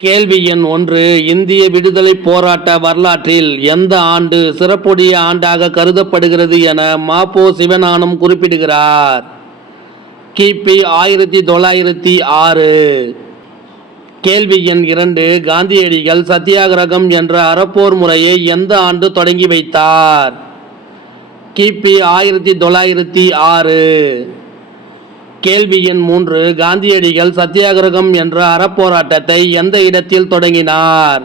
கேள்வி எண் 1. இந்திய விடுதலைப் போராட்ட வரலாற்றில் எந்த ஆண்டு சிறப்புடைய ஆண்டாக கருதப்படுகிறது என ம.பொ. சிவஞானம் குறிப்பிடுகிறார். கி.பி. 1906. கேள்வி எண் 2. காந்தியடிகள் சத்தியாகிரகம் என்ற அறப்போர் முறையை எந்த ஆண்டு தொடங்கி வைத்தார்? கி.பி. 1906. கேள்வி எண் 3. காந்தியடிகள் சத்தியாகிரகம் என்ற அறப்போராட்டத்தை எந்த இடத்தில் தொடங்கினார்?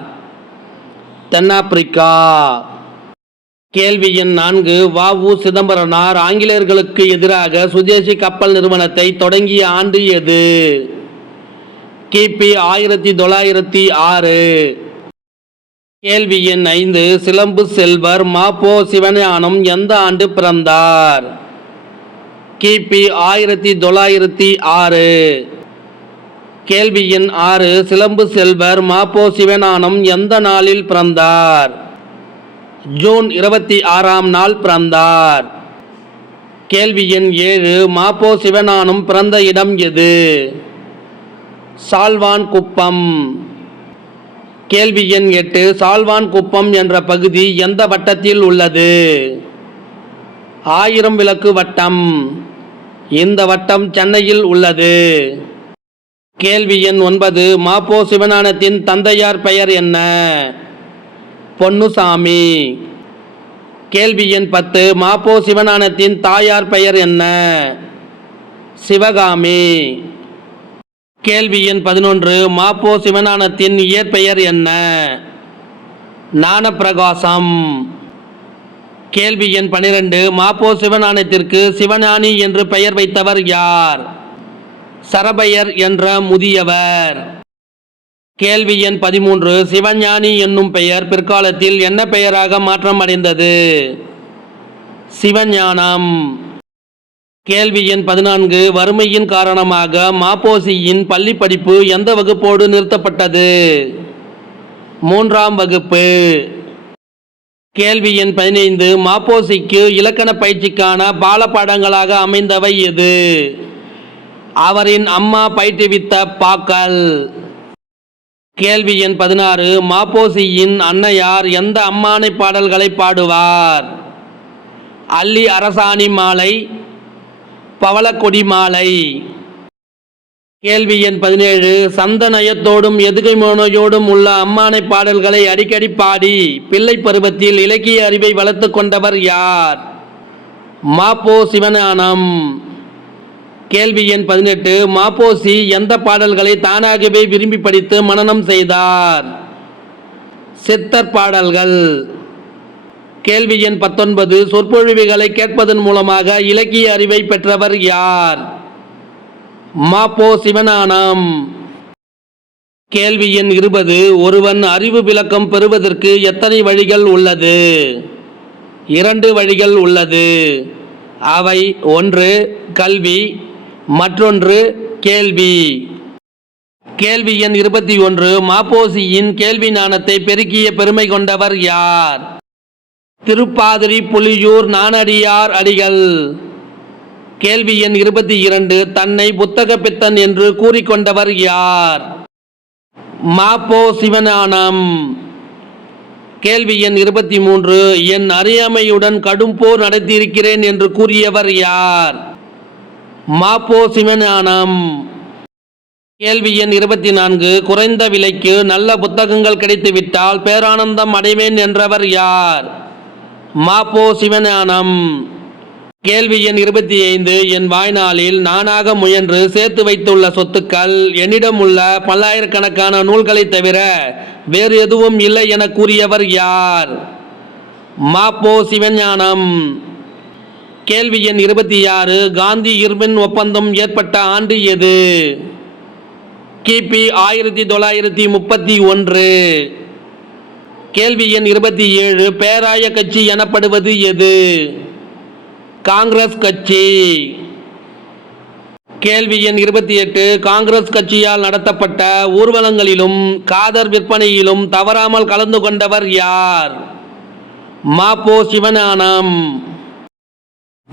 தென்னாப்பிரிக்கா. கேள்வி எண் 4. வ.உ. சிதம்பரனார் ஆங்கிலேயர்களுக்கு எதிராக சுதேசி கப்பல் நிறுவனத்தை தொடங்கிய ஆண்டு எது? கி.பி. 1906. கேள்வி எண் 5. சிலம்பு செல்வர் ம.பொ. சிவஞானம் எந்த ஆண்டு பிறந்தார்? கி.பி. 1906. கேள்வி எண் 6. சிலம்பு செல்வர் ம.பொ. சிவஞானம் எந்த நாளில் பிறந்தார்? ஜூன் 26ஆம் நாள் பிறந்தார். கேள்வி எண் 7. ம.பொ. சிவஞானம் பிறந்த இடம் எது? சால்வான் குப்பம். கேள்வி எண் 8. சால்வான் குப்பம் என்ற பகுதி எந்த வட்டத்தில் உள்ளது? 1000 விளக்கு வட்டம். இந்த வட்டம் சென்னையில் உள்ளது. கேள்வி எண் 9. ம.பொ. சிவஞானத்தின் தந்தையார் பெயர் என்ன? பொன்னுசாமி. கேள்வி எண் 10. ம.பொ. சிவஞானத்தின் தாயார் பெயர் என்ன? சிவகாமி. கேள்வி எண் 11. ம.பொ. சிவஞானத்தின் இயற்பெயர் என்ன? ஞானப்பிரகாசம். கேள்வி எண் 12. ம.பொ. சிவஞானத்திற்கு சிவஞானி என்று பெயர் வைத்தவர் யார்? சரபையர் என்ற முதியவர். கேள்வி எண் 13. சிவஞானி என்னும் பெயர் பிற்காலத்தில் என்ன பெயராக மாற்றம் அடைந்தது? சிவஞானம். கேள்வி எண் 14. வறுமையின் காரணமாக ம.பொ.சியின் பள்ளி படிப்பு எந்த வகுப்போடு நிறுத்தப்பட்டது? 3ஆம் வகுப்பு. கேள்வி எண் 15. ம.பொ.சிக்கு இலக்கண பயிற்சிக்கான பாடங்களாக அமைந்தவை எது? அவரின் அம்மா பயிற்றுவித்த பாக்கள். கேள்வி எண் 16. ம.பொ.சியின் அன்னையார் எந்த அம்மானை பாடல்களை பாடுவார்? அல்லி அரசாணி மாலை, பவளக்கொடி மாலை. கேள்வி எண் 17. சந்த நயத்தோடும் எதுகை மோனையோடும் உள்ள அம்மானை பாடல்களை அடிக்கடி பாடி பிள்ளை பருவத்தில் இலக்கிய அறிவை வளர்த்து கொண்டவர் யார்? ம.பொ. சிவஞானம். கேள்வி எண் 18. ம.பொ.சி எந்த பாடல்களை தானாகவே விரும்பி படித்து மனனம் செய்தார்? சித்தர் பாடல்கள். கேள்வி எண் 19. சொற்பொழிவுகளை கேட்பதன் மூலமாக இலக்கிய அறிவை பெற்றவர் யார்? ம.பொ. சிவஞானம். கேள்வி எண் 20. ஒருவன் அறிவு விளக்கம் பெறுவதற்கு எத்தனை வழிகள் உள்ளது? 2 வழிகள் உள்ளது. அவை: 1. கல்வி, மற்றொன்று கேள்வி. கேள்வி எண் 21. ம.பொ.சியின் கேள்வி ஞானத்தை பெருக்கிய பெருமை கொண்டவர் யார்? திருப்பாதிரி புலியூர் நானடியார் அடிகள். கேள்வி எண் 22. தன்னை புத்தக பித்தன் என்று கூறிக்கொண்டவர் யார்? ம.பொ. சிவஞானம். கேள்வி எண் 23. என் அறியாமையுடன் கடும் போர் நடத்தியிருக்கிறேன் என்று கூறியவர் யார்? ம.பொ. சிவஞானம். கேள்வி எண் 24. குறைந்த விலைக்கு நல்ல புத்தகங்கள் கிடைத்துவிட்டால் பேரானந்தம் அடைவேன் என்றவர் யார்? ம.பொ. சிவஞானம். கேள்வி எண் 25. என் வாழ்நாளில் நானாக முயன்று சேர்த்து வைத்துள்ள சொத்துக்கள் என்னிடம் உள்ள பல்லாயிரக்கணக்கான நூல்களை தவிர வேறு எதுவும் இல்லை என கூறியவர் யார்? ம.பொ. சிவஞானம். கேள்வி எண் 26. காந்தி இர்வின் ஒப்பந்தம் ஏற்பட்ட ஆண்டு எது? கி.பி. 1931. கேள்வி எண் 27. பேராய கட்சி எனப்படுவது எது? காங்கிரஸ் கட்சி. கேள்வி எண் 28. காங்கிரஸ் கட்சியால் நடத்தப்பட்ட ஊர்வலங்களிலும் காதர் விற்பனையிலும் தவறாமல் கலந்து கொண்டவர் யார்? ம.பொ. சிவஞானம்.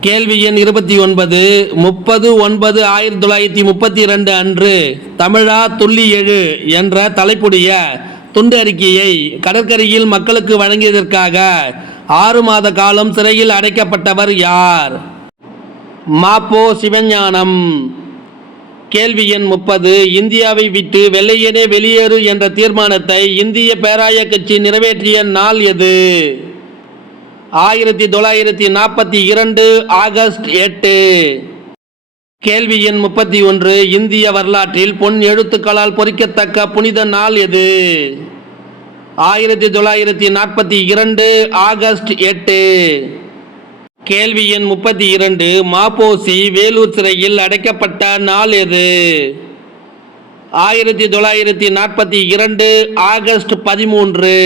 கேள்வி எண் 29. 30/9/1932 அன்று தமிழா துள்ளி எழு என்ற தலைப்புடைய துண்டு அறிக்கையை கடற்கரையில் மக்களுக்கு வழங்கியதற்காக 6 மாத காலம் சிறையில் அடைக்கப்பட்டவர் யார்? மாப்போ சிவஞானம். கேள்வி எண் 30. இந்தியாவை விட்டு வெள்ளையனே வெளியேறு என்ற தீர்மானத்தை இந்திய பேராய கட்சி நிறைவேற்றிய நாள் எது? 1942 ஆகஸ்ட் 8. கேள்வி எண் 31. இந்திய வரலாற்றில் பொன் எழுத்துக்களால் பொறிக்கத்தக்க புனித நாள் எது? 1942 ஆகஸ்ட் 8. கேள்வி எண் 32. மாப்போசி வேலூர் சிறையில் அடைக்கப்பட்ட நாள் எது? 1942 ஆகஸ்ட் 13.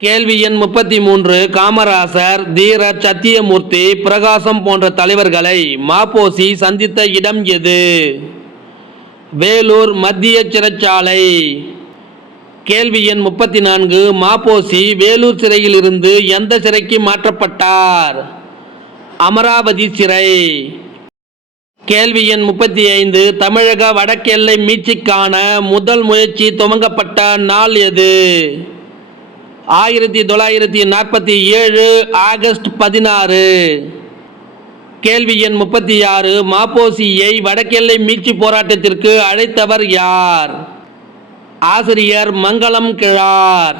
கேள்வி எண் 33. காமராசர், தீரர் சத்தியமூர்த்தி, பிரகாசம் போன்ற தலைவர்களை மாப்போசி சந்தித்த இடம் எது? வேலூர் மத்திய சிறைச்சாலை. கேள்வி எண் 34. மாப்போசி வேலூர் சிறையில் இருந்து எந்த சிறைக்கு மாற்றப்பட்டார்? அமராவதி சிறை. கேள்வி எண் 35. தமிழக வடக்கெல்லை மீட்சிக்கான முதல் முயற்சி துவங்கப்பட்ட நாள் எது? 1947 ஆகஸ்ட் 16. கேள்வி எண் 36. மாப்போசியை வடக்கெல்லை மீட்சி போராட்டத்திற்கு அழைத்தவர் யார்? ஆசிரியர் மங்களம் கிழார்.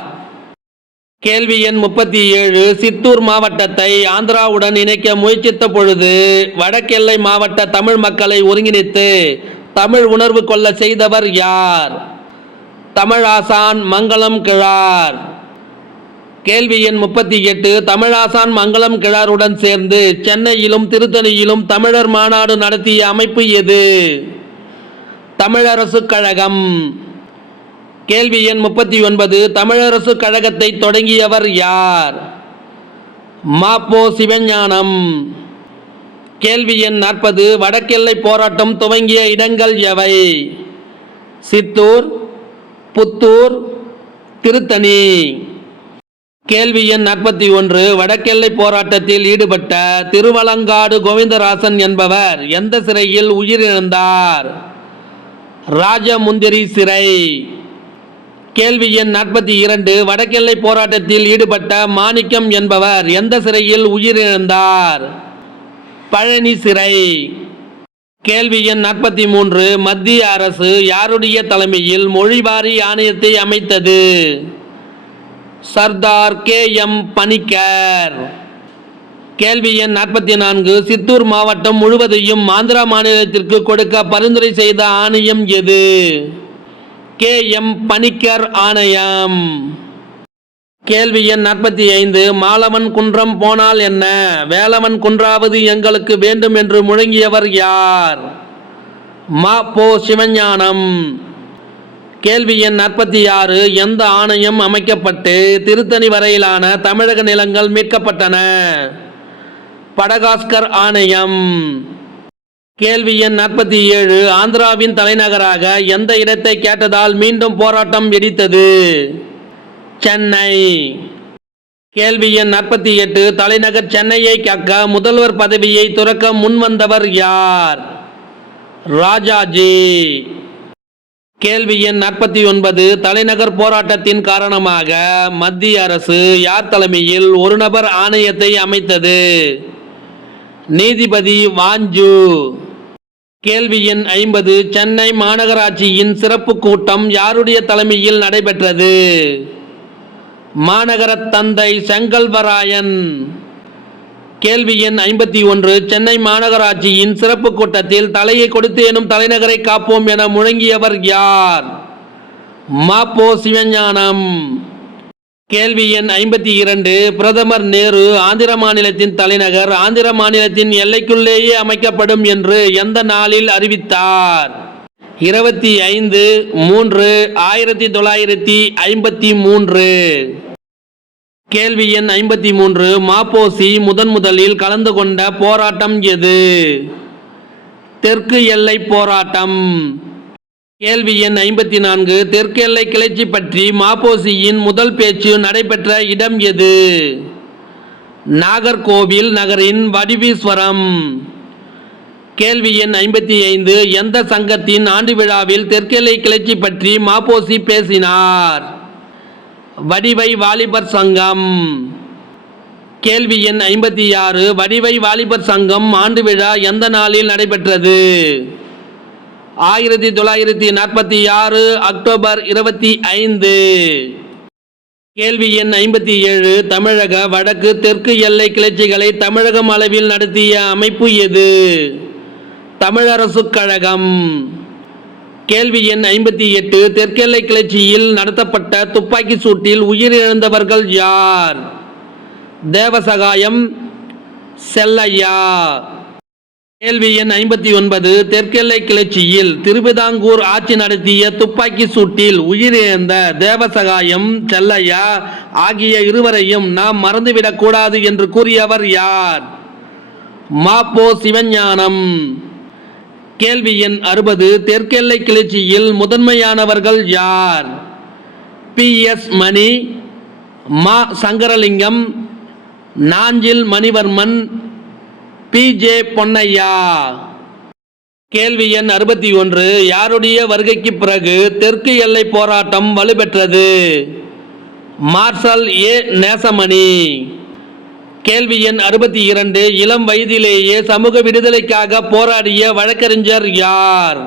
கேள்வி எண் 37. சித்தூர் மாவட்டத்தை ஆந்திராவுடன் இணைக்க முயற்சித்த பொழுது வடக்கெல்லை மாவட்ட தமிழ் மக்களை ஒருங்கிணைத்து தமிழ் உணர்வு கொள்ள செய்தவர் யார்? தமிழாசான் மங்களம் கிழார். கேள்வி எண் 38. தமிழாசான் மங்களம் கிழாருடன் சேர்ந்து சென்னையிலும் திருத்தணியிலும் தமிழர் மாநாடு நடத்திய அமைப்பு எது? தமிழரசு கழகம். கேள்வி எண் 39. தமிழரசு கழகத்தை தொடங்கியவர் யார்? மாப்போ சிவஞானம். கேள்வி எண் 40. வடக்கெல்லை போராட்டம் துவங்கிய இடங்கள் எவை? சித்தூர், புத்தூர், திருத்தணி. கேள்வி எண் 41. வடக்கெல்லை போராட்டத்தில் ஈடுபட்ட திருவலங்காடு கோவிந்தராசன் என்பவர் எந்த சிறையில் உயிரிழந்தார்? ராஜமுந்திரி சிறை. கேள்வி எண் 42. வடக்கெல்லை போராட்டத்தில் ஈடுபட்ட மாணிக்கம் என்பவர் எந்த சிறையில் உயிரிழந்தார்? பழனி சிறை. கேள்வி எண் 43. மத்திய அரசு யாருடைய தலைமையில் மொழிவாரி ஆணையத்தை அமைத்தது? சர்தார் KM பணிக்கர். கேள்வி எண் 44. சித்தூர் மாவட்டம் முழுவதையும் ஆந்திரா மாநிலத்திற்கு கொடுக்க பரிந்துரை செய்த ஆணையம் எது? KM பணிக்கர் ஆணையம். கேள்வி எண் 45. மாலவன் குன்றம் போனால் என்ன, வேலவன் குன்றாவது எங்களுக்கு வேண்டும் என்று முழங்கியவர் யார்? மாப்போ சிவஞானம். கேள்வி எண் 46. எந்த ஆணையம் அமைக்கப்பட்டு திருத்தணி வரையிலான தமிழக நிலங்கள் மீட்கப்பட்டன? படகாஸ்கர் ஆணையம். கேள்வி எண் 47. ஆந்திராவின் தலைநகராக எந்த இடத்தை கேட்டதால் மீண்டும் போராட்டம் வெடித்தது? சென்னை. கேள்வி எண் 48. தலைநகர் சென்னையை காக்க முதல்வர் பதவியை துறக்க முன்வந்தவர் யார்? ராஜாஜி. கேள்வி எண் 49. தலைநகர் போராட்டத்தின் காரணமாக மத்திய அரசு யார் தலைமையில் ஒரு நபர் ஆணையத்தை அமைத்தது? நீதிபதி வாஞ்சு. கேள்வி எண் 50. சென்னை மாநகராட்சியின் சிறப்பு கூட்டம் யாருடைய தலைமையில் நடைபெற்றது? மாநகர தந்தை செங்கல்வராயன். கேள்வி எண் 51. சென்னை மாநகராட்சியின் சிறப்பு கூட்டத்தில் தலையை கொடுத்தேனும் தலைநகரை காப்போம் என முழங்கியவர் யார்? மாப்போ சிவஞானம். கேள்வி எண் 52. பிரதமர் நேரு ஆந்திர மாநிலத்தின் தலைநகர் ஆந்திர மாநிலத்தின் எல்லைக்குள்ளேயே அமைக்கப்படும் என்று எந்த நாளில் அறிவித்தார்? 25/3/1953. கேள்வி எண் 53. மாப்போசி முதலில் கலந்து கொண்ட போராட்டம் எது? தெற்கு எல்லை போராட்டம். கேள்வி எண் 54. தெற்கு எல்லை கிளர்ச்சி பற்றி மாப்போசியின் முதல் பேச்சு நடைபெற்ற இடம் எது? நாகர்கோவில் நகரின் வடிவீஸ்வரம். கேள்வி எண் 55. எந்த சங்கத்தின் ஆண்டு விழாவில் தெற்கெல்லை கிளர்ச்சி பற்றி மாப்போசி பேசினார்? வடிவை வாலிபர் சங்கம். கேள்வி எண் 56. வடிவை வாலிபர் சங்கம் ஆண்டு விழா எந்த நாளில் நடைபெற்றது? 1946 அக்டோபர் 25. கேள்வி எண் 57. தமிழக வடக்கு தெற்கு எல்லை கிளர்ச்சிகளை தமிழகம் அளவில் நடத்திய அமைப்பு எது? தமிழரசுக் கழகம். கேள்வி எண் 58. தெற்கெல்லை கிளர்ச்சியில் நடத்தப்பட்ட துப்பாக்கி சூட்டில் உயிரிழந்தவர்கள் யார்? தேவசகாயம், செல்லையா. கேள்வி எண் 59. தெற்கெல்லை கிளர்ச்சியில் திருவிதாங்கூர் ஆட்சி நடத்திய துப்பாக்கி சூட்டில் உயிரிழந்த தேவசகாயம், செல்லையா ஆகிய இருவரையும் நாம் மறந்துவிடக் கூடாது என்று கூறியவர் யார்? மாப்போ சிவஞானம். கேள்வி எண் 60. தெற்கெல்லை கிளர்ச்சியில் முதன்மையானவர்கள் யார்? PS மணி, மா சங்கரலிங்கம், நாஞ்சில் மணிவர்மன், PJ பொன்னையா. கேள்வி எண் 61. யாருடைய வருகைக்கு பிறகு தெற்கு எல்லை போராட்டம் வலுப்பெற்றது? Marshal A Nesamani. கேள்வி எண் 62. இளம் வயதிலேயே சமூக விடுதலைக்காக போராடிய வழக்கறிஞர் யார்?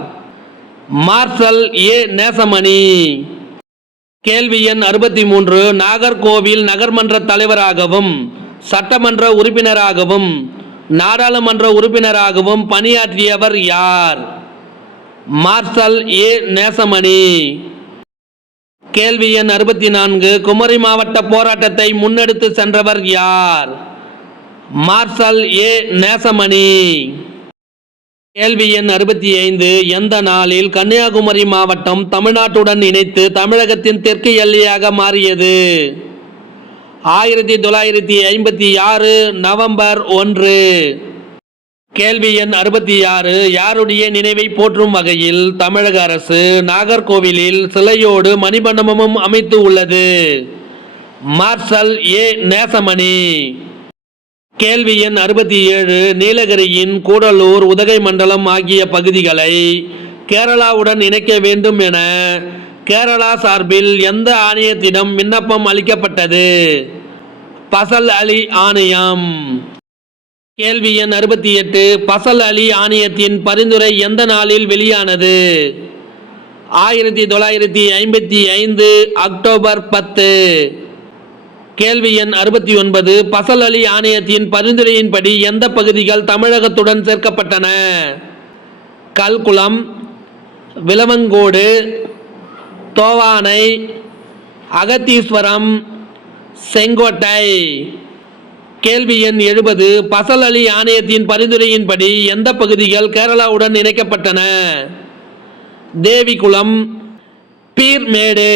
Marshal A Nesamani. கேள்வி எண் 63. நாகர்கோவில் நகர்மன்ற தலைவராகவும் சட்டமன்ற உறுப்பினராகவும் நாடாளுமன்ற உறுப்பினராகவும் பணியாற்றியவர் யார்? Marshal A Nesamani. கேள்வி எண் 64. குமரி மாவட்ட போராட்டத்தை முன்னெடுத்து சென்றவர் யார்? Marshal A Nesamani. கேள்வி எண் 65. எந்த நாளில் கன்னியாகுமரி மாவட்டம் தமிழ்நாட்டுடன் இணைத்து தமிழகத்தின் தெற்கு எல்லையாக மாறியது? 1956 நவம்பர் 1. கேள்வி எண் 66. யாருடைய நினைவை போற்றும் வகையில் தமிழக அரசு நாகர்கோவிலில் சிலையோடு மணிமண்டபமும் அமைத்து உள்ளது? Marshal A Nesamani. கேள்வி எண் 67. நீலகிரியின் கூடலூர், உதகைமண்டலம் ஆகிய பகுதிகளை கேரளாவுடன் இணைக்க வேண்டும் என கேரளா சார்பில் எந்த ஆணையத்திடம் விண்ணப்பம் அளிக்கப்பட்டது? பசல் அலி ஆணையம். கேள்வி எண் 68. பசல் அலி ஆணையத்தின் பரிந்துரை எந்த நாளில் வெளியானது? 1955 அக்டோபர் 10. கேள்வி எண் 69. பசல் அலி ஆணையத்தின் பரிந்துரையின்படி எந்த பகுதிகள் தமிழகத்துடன் சேர்க்கப்பட்டன? கல்குளம், விளவங்கோடு, தோவானை, அகத்தீஸ்வரம், செங்கோட்டை. கேள்வி எண் 70. பசல் அலி ஆணையத்தின் பரிந்துரையின்படி எந்த பகுதிகள் கேரளாவுடன் இணைக்கப்பட்டன? தேவிகுளம், பீர்மேடு.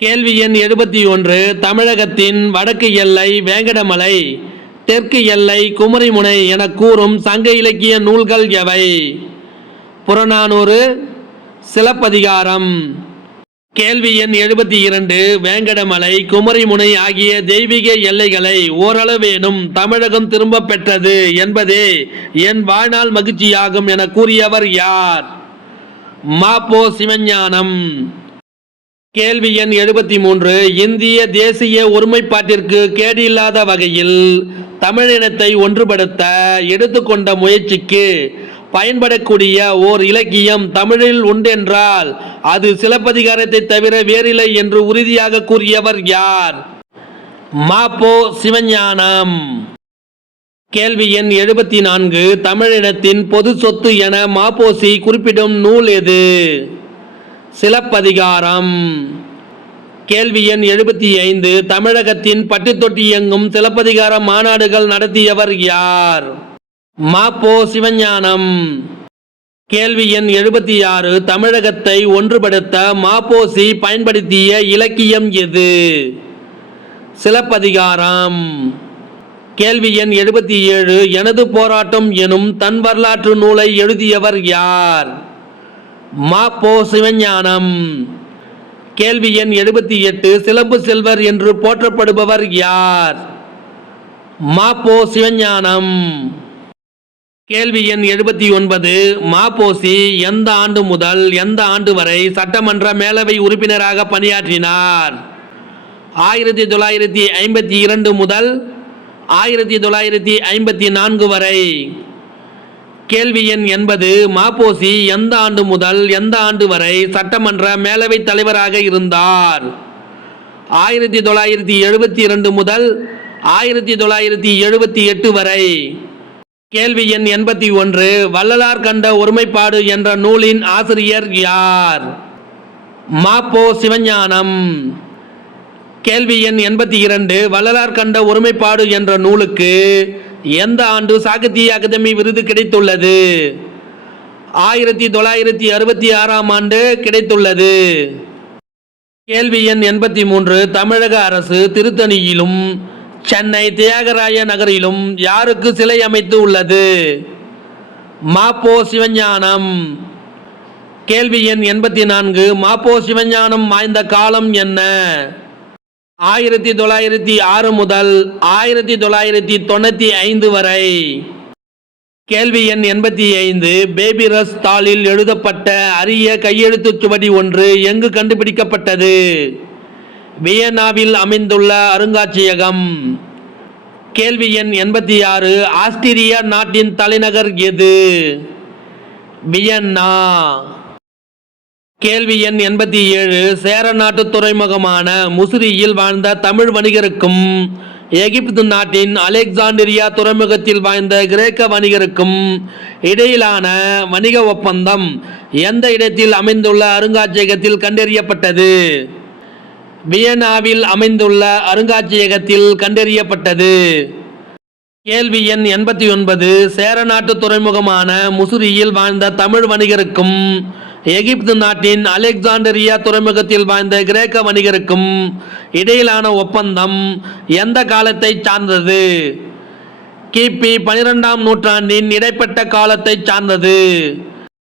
கேள்வி எண் 71. தமிழகத்தின் வடக்கு எல்லை வேங்கடமலை, தெற்கு எல்லை குமரிமுனை என கூறும் சங்க இலக்கிய நூல்கள் எவை? புறநானூறு, சிலப்பதிகாரம். கேள்வி எண் 72. வேங்கடமலை, குமரிமுனை ஆகிய தெய்வீக எல்லைகளை ஓரளவேனும் தமிழகம் திரும்ப பெற்றது என்பதே என் வாழ்நாள் மகிழ்ச்சியாகும் என கூறியவர் யார்? மாப்போ சிவஞானம். கேள்வி எண் 73. இந்திய தேசிய ஒருமைப்பாட்டிற்கு கேடு இல்லாத வகையில் தமிழினத்தை ஒன்றுபடுத்த எடுத்துக்கொண்ட முயற்சிக்கு பயன்படக்கூடிய ஓர் இலக்கியம் தமிழில் உண்டென்றால் அது சிலப்பதிகாரத்தை தவிர வேறில்லை என்று உறுதியாக கூறியவர் யார்? மாப்போ சிவஞானம். கேள்வி எண் 74. தமிழினத்தின் பொது சொத்து என மாப்போசி குறிப்பிடும் நூல் எது? சிலப்பதிகாரம். கேள்வி எண் 75. தமிழகத்தின் பட்டு தொட்டி எங்கும் சிலப்பதிகார மாநாடுகள் நடத்தியவர் யார்? மாப்போ சிவஞானம். கேள்வி எண் 76. தமிழகத்தை ஒன்றுபடுத்த மாப்போசி பயன்படுத்திய இலக்கியம் எது? சிலப்பதிகாரம். கேள்வி எண் 77. எனது போராட்டம் எனும் தன் வரலாற்று நூலை எழுதியவர் யார்? மாப்போ சிவஞானம். கேள்வி எண் 78. சிலம்பு செல்வர் என்று போற்றப்படுபவர் யார்? மா.பொ. சிவஞானம். கேள்வி எண் 79. ம.பொ.சி. எந்த ஆண்டு முதல் எந்த ஆண்டு வரை சட்டமன்ற மேலவை உறுப்பினராக பணியாற்றினார்? 1952 முதல் 1954 வரை. கேள்வி எண் 80. ம.பொ.சி. எந்த ஆண்டு முதல் எந்த ஆண்டு வரை சட்டமன்ற மேலவை தலைவராக இருந்தார்? 1972 முதல் 1978 வரை. கேள்வி எண் 81. வள்ளலார் கண்ட ஒருமைப்பாடு என்ற நூலின் ஆசிரியர் யார்? மா.பொ. சிவஞானம். கேள்வி எண் 82. வள்ளலார் கண்ட ஒருமைப்பாடு என்ற நூலுக்கு எந்த ஆண்டு சாகித்ய அகாதமி விருது கிடைத்துள்ளது? 1966 ஆண்டு கிடைத்துள்ளது. கேள்வி எண் 83. தமிழக அரசு திருத்தணியிலும் சென்னை தியாகராய நகரிலும் யாருக்கு சிலை அமைத்து உள்ளது? மா.பொ. சிவஞானம். கேள்வி எண் 84. மா.பொ. சிவஞானம் வாழ்ந்த காலம் என்ன? 1906 முதல் 1995 வரை. கேள்வி எண் 85. பேபிரஸ் தாளில் எழுதப்பட்ட அரிய கையெழுத்துச் சுவடி ஒன்று எங்கு கண்டுபிடிக்கப்பட்டது? வியன்னாவில் அமைந்துள்ள அருங்காட்சியகம். கேள்வி எண் 86. ஆஸ்திரியா நாட்டின் தலைநகர் எது? வியன்னா. கேள்வி எண் 87. சேர நாட்டு துறைமுகமான முசிறியில் வாழ்ந்த தமிழ் வணிகருக்கும் எகிப்து நாட்டின் அலெக்சாண்டிரியா துறைமுகத்தில் வாழ்ந்த கிரேக்க வணிகருக்கும் இடையிலான வணிக ஒப்பந்தம் எந்த இடத்தில் அமைந்துள்ள அருங்காட்சியகத்தில் கண்டறியப்பட்டது? வியன்னாவில் அமைந்துள்ள அருங்காட்சியகத்தில் கண்டறியப்பட்டது. கேள்வி எண் 89. சேர நாட்டு துறைமுகமான முசிறியில் வாழ்ந்த தமிழ் வணிகருக்கும் எகிப்து நாட்டின் அலெக்சாண்டிரியா துறைமுகத்தில் வாழ்ந்த கிரேக்க வணிகருக்கும் இடையிலான ஒப்பந்தம் எந்த காலத்தை சார்ந்தது? கிபி 12ஆம் நூற்றாண்டின் இடைப்பட்ட காலத்தை சார்ந்தது.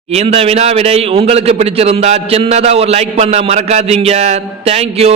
இந்த வினாவிடை உங்களுக்கு பிடிச்சிருந்தா சின்னதா ஒரு லைக் பண்ண மறக்காதீங்க. தேங்க்யூ.